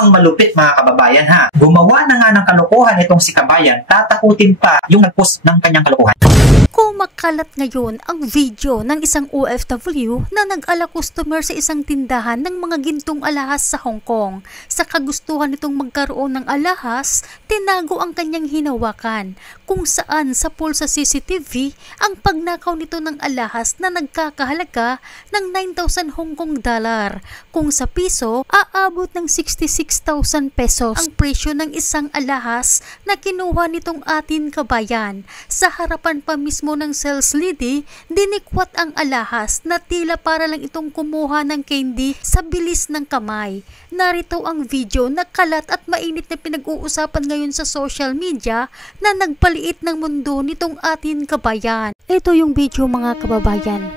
ang malupit mga kababayan ha. Gumawa na nga ng kalokohan itong si Kabayan, tatakutin pa yung nag-post ng kanyang kalokohan. Kumakalat ngayon ang video ng isang OFW na nag-ala customer sa isang tindahan ng mga gintong alahas sa Hong Kong. Sa kagustuhan nitong magkaroon ng alahas, tinago ang kanyang hinawakan, kung saan sa pool sa CCTV ang pagnakaw nito ng alahas na nagkakahalaga ng 9,000 Hong Kong dollar. Kung sa piso, aabot ng 66,000 pesos ang presyo ng isang alahas na kinuha nitong ating kabayan. Sa harapan pa mismo ng sales lady, dinikwat ang alahas na tila para lang itong kumuha ng candy sa bilis ng kamay. Narito ang video na kalat at mainit na pinag-uusapan ngayon sa social media na nagpaliit ng mundo nitong ating kabayan. Ito yung video mga kababayan.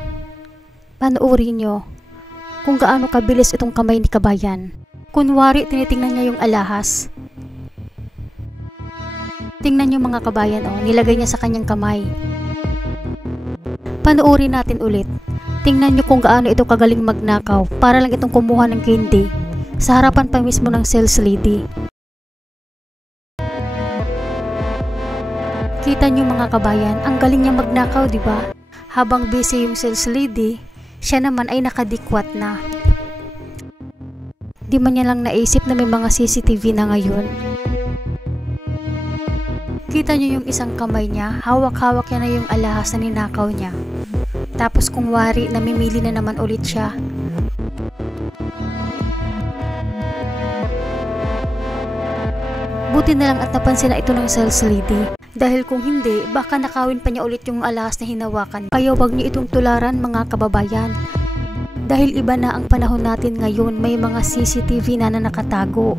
Panoorin nyo kung gaano kabilis itong kamay ni kabayan. Kunwari tinitingnan niya yung alahas. Tingnan nyo mga kabayan, nilagay niya sa kanyang kamay. Panoorin natin ulit. Tingnan nyo kung gaano ito kagaling magnakaw para lang itong kumuha ng candy sa harapan pa mismo ng sales lady. Kita nyo mga kabayan, ang galing niya magnakaw, di ba? Habang busy yung sales lady, siya naman ay nakadikwat na. Di man niya lang naisip na may mga CCTV na ngayon. Kita nyo yung isang kamay niya, hawak-hawak niya na yung alahas na ninakaw niya. Tapos kung wari, namimili na naman ulit siya. Buti na lang at napansin na ito ng sales lady. Dahil kung hindi, baka nakawin pa niya ulit yung alahas na hinawakan. Kaya wag niyo itong tularan mga kababayan. Dahil iba na ang panahon natin ngayon, may mga CCTV na nakatago.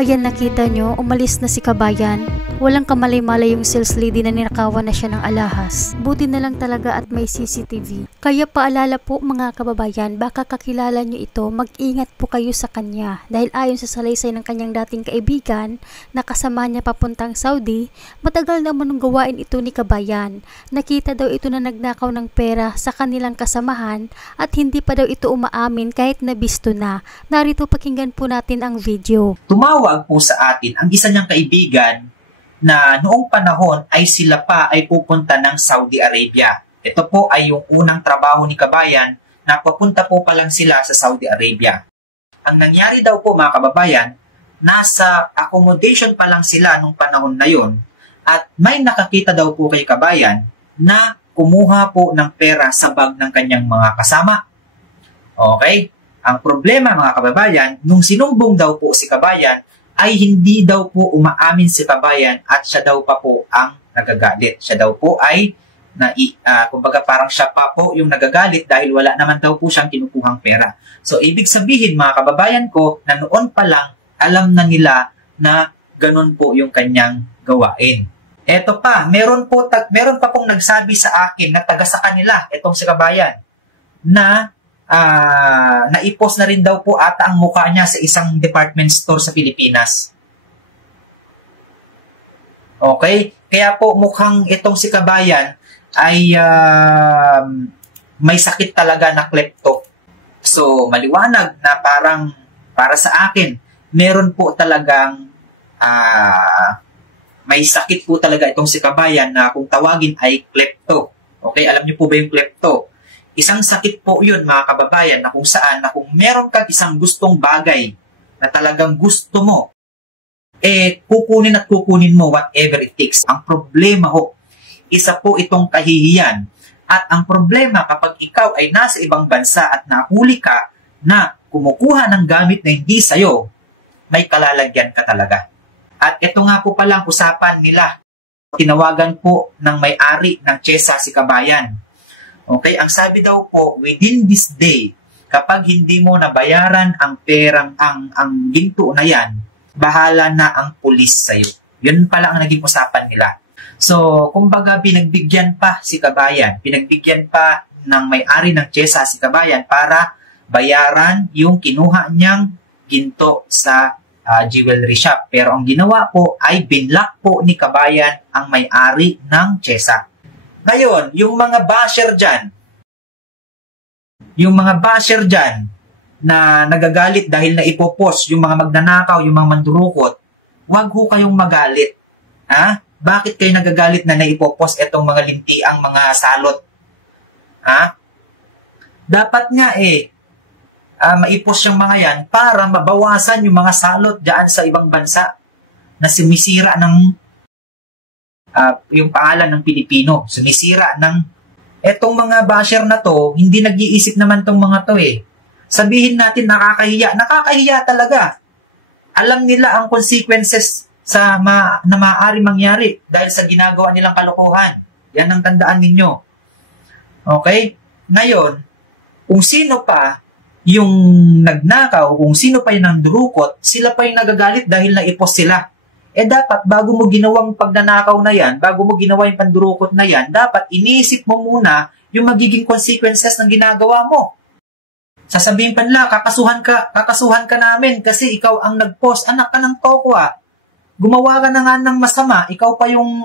Ayan, nakita nyo, umalis na si kabayan. Walang kamalay-malay yung sales lady na ninakawan na siya ng alahas. Buti na lang talaga at may CCTV. Kaya paalala po mga kababayan, baka kakilala nyo ito, mag-ingat po kayo sa kanya. Dahil ayon sa salaysay ng kanyang dating kaibigan, na kasama niya papuntang Saudi, matagal naman nung gawain ito ni kabayan. Nakita daw ito na nagnakaw ng pera sa kanilang kasamahan at hindi pa daw ito umaamin kahit nabisto na. Narito pakinggan po natin ang video. Tumawag po sa atin ang isa niyang kaibigan na noong panahon ay sila pa ay pupunta ng Saudi Arabia. Ito po ay yung unang trabaho ni kabayan na papunta po pa lang sila sa Saudi Arabia. Ang nangyari daw po mga kababayan, nasa accommodation pa lang sila nung panahon na yon at may nakakita daw po kay kabayan na kumuha po ng pera sa bag ng kanyang mga kasama. Okay? Ang problema mga kababayan, nung sinumbong daw po si kabayan, ay hindi daw po umaamin si kabayan at siya daw pa po ang nagagalit. Siya daw po ay, kumbaga parang siya pa po yung nagagalit dahil wala naman daw po siyang kinukuhang pera. So, ibig sabihin mga kababayan ko, na noon pa lang, alam na nila na ganun po yung kanyang gawain. Eto pa, meron pa pong nagsabi sa akin na taga sa kanila, etong si kabayan, na naipost na rin daw po ata ang mukha niya sa isang department store sa Pilipinas. Okay? Kaya po mukhang itong si kabayan ay may sakit talaga na klepto. So, maliwanag na parang para sa akin, meron po talagang may sakit po talaga itong si kabayan na kung tawagin ay klepto. Okay? Alam niyo po ba yung klepto? Isang sakit po yun mga kababayan na kung saan, na kung meron kang isang gustong bagay na talagang gusto mo, kukunin at kukunin mo whatever it takes. Ang problema ho, isa po itong kahihiyan. At ang problema kapag ikaw ay nasa ibang bansa at nahuli ka na kumukuha ng gamit na hindi sa'yo, may kalalagyan ka talaga. At ito nga po palang usapan nila. Tinawagan po ng may-ari ng Chesa si kabayan. Okay, ang sabi daw po, within this day, kapag hindi mo nabayaran ang perang, ang ginto na yan, bahala na ang pulis sa'yo. Yun pala ang naging usapan nila. So, kumbaga, pinagbigyan pa si kabayan, pinagbigyan pa ng may-ari ng Chesa si kabayan para bayaran yung kinuha niyang ginto sa jewelry shop. Pero ang ginawa po ay binlock po ni Kabayan ang may-ari ng Chesa. Ngayon, yung mga basher dyan, na nagagalit dahil na ipopost yung mga magnanakaw, yung mga mandurukot, wag ho kayong magalit. Ha? Bakit kayo nagagalit na naipopost itong mga lintiang mga salot? Ha? Dapat nga maipost yung mga yan para mabawasan yung mga salot dyan sa ibang bansa na sumisira ng yung pangalan ng Pilipino. Sumisira ng etong mga basher na to, hindi nag-iisip naman tong mga to Sabihin natin nakakahiya. Nakakahiya talaga. Alam nila ang consequences na maaari mangyari dahil sa ginagawa nilang kalokohan. Yan ang tandaan ninyo. Okay? Ngayon, kung sino pa yung nagnakaw, kung sino pa yung nandurukot, sila pa yung nagagalit dahil na-ipost sila. Dapat, bago mo ginawang pagnanakaw na yan, bago mo ginawa yung pandurukot na yan, dapat iniisip mo muna yung magiging consequences ng ginagawa mo. Sasabihin pa nila, kakasuhan ka namin kasi ikaw ang nag-post. Anak ka ng tokwa. Gumawa ka na nga ng masama. Ikaw pa yung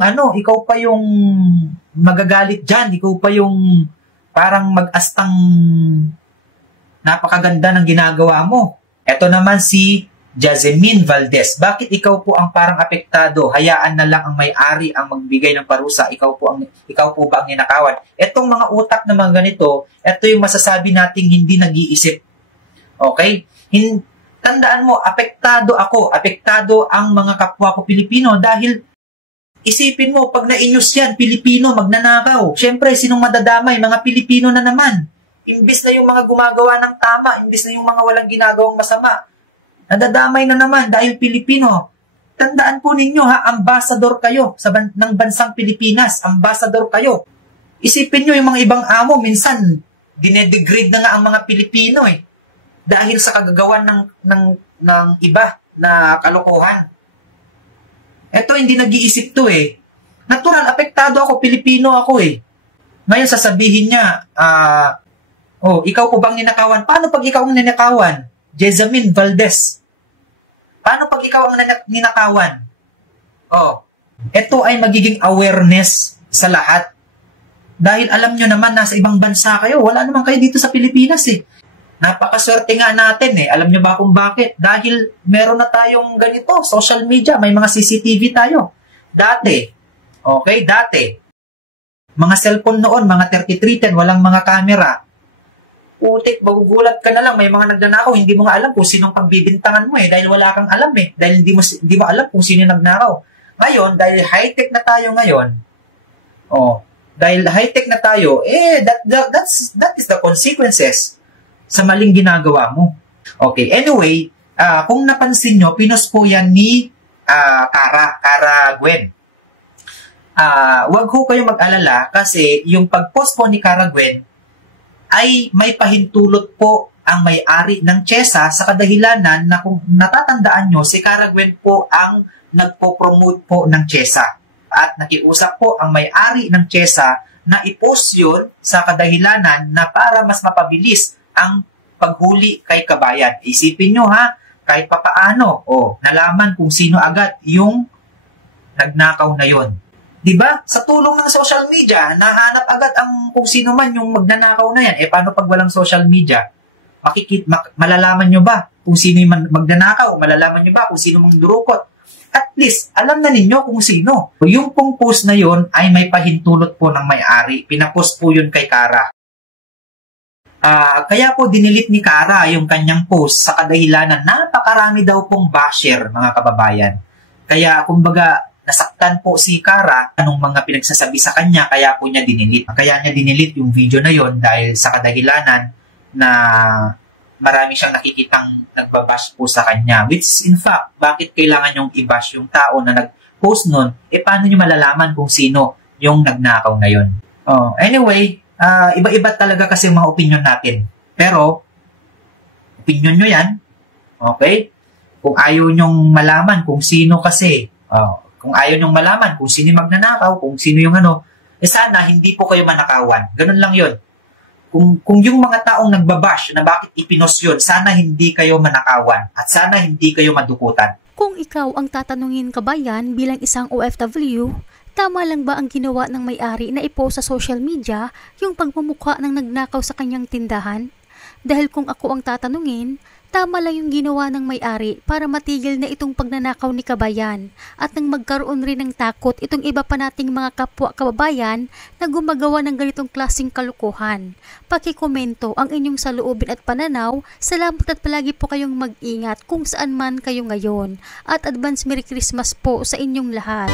magagalit dyan. Ikaw pa yung parang mag-astang napakaganda ng ginagawa mo. Ito naman si Jasmine Valdez. Bakit ikaw po ang parang apektado? Hayaan na lang ang may-ari ang magbigay ng parusa. Ikaw po ba ang ninakawan? Etong mga utak na mga ganito, ito yung masasabi nating hindi nag-iisip. Okay? Tandaan mo, apektado ako. Apektado ang mga kapwa ko Pilipino dahil isipin mo, pag na-inews yan, Pilipino, magnanakaw. Siyempre, sinong madadamay? Mga Pilipino na naman. Imbis na yung mga gumagawa ng tama, imbis na yung mga walang ginagawang masama, nadadamay na naman dahil Pilipino. Tandaan po ninyo ambassador kayo ng bansang Pilipinas. Ambassador kayo. Isipin nyo yung mga ibang amo, minsan dinedegrade na nga ang mga Pilipino dahil sa kagagawan ng iba na kalokohan. Ito hindi nag-iisip to Natural, apektado ako, Pilipino ako Ngayon sasabihin niya, ikaw po bang ninakawan? Paano pag ikaw ang ninakawan? Jasmine Valdez. Paano pag ikaw ang ninakawan? Ito ay magiging awareness sa lahat. Dahil alam nyo naman, nasa ibang bansa kayo. Wala naman kayo dito sa Pilipinas Napakaswerte nga natin Alam nyo ba kung bakit? Dahil meron na tayong ganito, social media, may mga CCTV tayo. Dati, mga cellphone noon, mga 3310, walang mga camera. Putik, magugulat ka na lang, may mga nagnanakaw, hindi mo nga alam kung sinong pagbibintangan mo dahil wala kang alam dahil hindi mo alam kung sino nagnakaw. Ngayon, dahil high-tech na tayo ngayon, that is the consequences sa maling ginagawa mo. Okay, anyway, kung napansin nyo, pinost po yan ni Cara Gwen. Wag ho kayo mag-alala kasi yung pag-post po ni Cara Gwen ay may pahintulot po ang may-ari ng Chesa sa kadahilanan na kung natatandaan nyo, si Cara Gwen po ang nagpo-promote po ng Chesa. At nakiusap po ang may-ari ng Chesa na i-post yun sa kadahilanan na para mas mapabilis ang paghuli kay Kabayan. Isipin nyo kahit papaano, nalaman kung sino agad yung nagnakaw na yon. Diba? Sa tulong ng social media, nahanap agad kung sino man yung magnanakaw na yan. Paano pag walang social media? Malalaman nyo ba kung sino yung magnanakaw? Malalaman nyo ba kung sino mang durukot? At least, alam na ninyo kung sino. Yung pong post na yon ay may pahintulot po ng may-ari. Pinapost po yun kay Cara. Kaya po dinilit ni Cara yung kanyang post sa kadahilanan napakarami daw pong basher, mga kababayan. Kaya, kumbaga, nasaktan po si Cara anong mga pinagsasabi sa kanya, kaya po niya dinilit. Kaya niya dinilit yung video na yon dahil sa kadahilanan na marami siyang nakikitang nagbabash po sa kanya. Which in fact, bakit kailangan yung i-bash yung tao na nag-post nun? Paano niyo malalaman kung sino yung nagnakaw na yon? Anyway, iba-iba talaga kasi mga opinion natin. Pero, opinion nyo yan. Okay? Kung ayaw nyong malaman kung sino kasi, kung ayaw nyong malaman kung sino yung magnanakaw, kung sino yung sana hindi po kayo manakawan. Ganun lang yun. Kung yung mga taong nagbabash na bakit ipinos yun, sana hindi kayo manakawan at sana hindi kayo madukutan. Kung ikaw ang tatanungin kabayan bilang isang OFW, tama lang ba ang ginawa ng may-ari na i-post sa social media yung pagmumukha ng nagnakaw sa kanyang tindahan? Dahil kung ako ang tatanungin, tama lang yung ginawa ng may-ari para matigil na itong pagnanakaw ni kabayan at nang magkaroon rin ng takot itong iba pa nating mga kapwa kababayan na gumagawa ng ganitong klaseng kalukuhan. Pakikomento ang inyong saloobin at pananaw. Salamat at palagi po kayong mag-ingat kung saan man kayo ngayon. At advance Merry Christmas po sa inyong lahat.